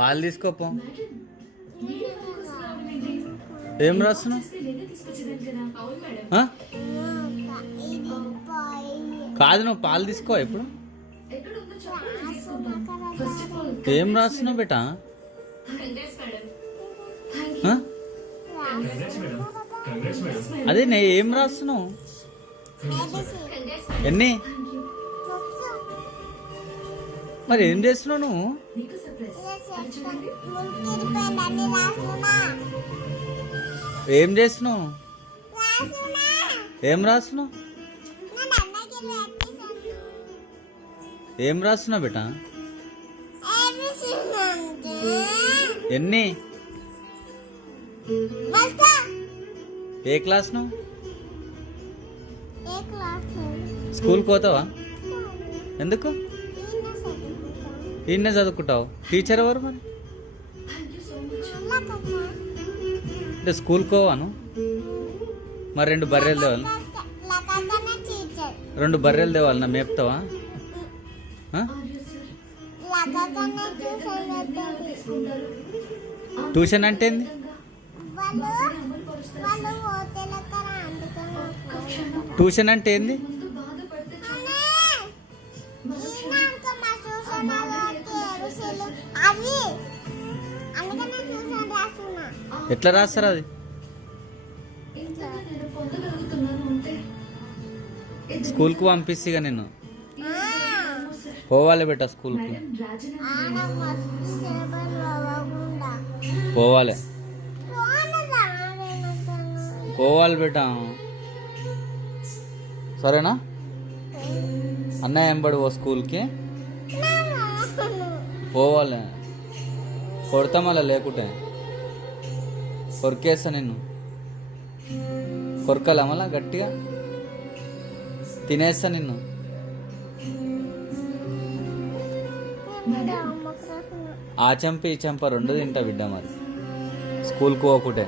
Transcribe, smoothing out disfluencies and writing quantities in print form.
పాలు తీసుకోపో. ఏం రాస్తున్నావు? కాదు, నువ్వు పాలు తీసుకో. ఇప్పుడు ఏం రాస్తున్నావు బేటా? అదే ఏం రాస్తున్నావు? ఎన్ని? మరి ఏం చేస్తున్నావు నువ్వు? ఏం చేస్తున్నావు? ఏం రాస్తున్నావు? ఏం రాస్తున్నావు బేటా? ఎన్ని? ఏ క్లాస్ నువ్వు? స్కూల్కి పోతావా? ఎందుకు? ఈయనే చదువుకుంటావు. టీచర్ ఎవరు మరి? అంటే స్కూల్కి పోవాను. మరి 2 బర్రెలు తేవాలి. 2 బర్రెలు తేవాలి. నా మేపుతావా? ట్యూషన్ అంటే ఏంది? ట్యూషన్ అంటే ఏంది? ఎట్లా రాస్తారు అది? స్కూల్కి పంపిస్తా నేను. పోవాలి బేటా స్కూల్కి. పోవాలి పోవాలి బేటా. సరేనా? అన్నయ్య ఎంబడి పో స్కూల్కి. పోవాలి. కొడతా మళ్ళా లేకుంటే. కొరికేస్తా నిన్ను. కొరకాల మళ్ళా గట్టిగా తినేస్తా నిన్ను. ఆ చెంప ఈ చెంప 2 తింటా బిడ్డ. మరి స్కూల్కి పోకుంటే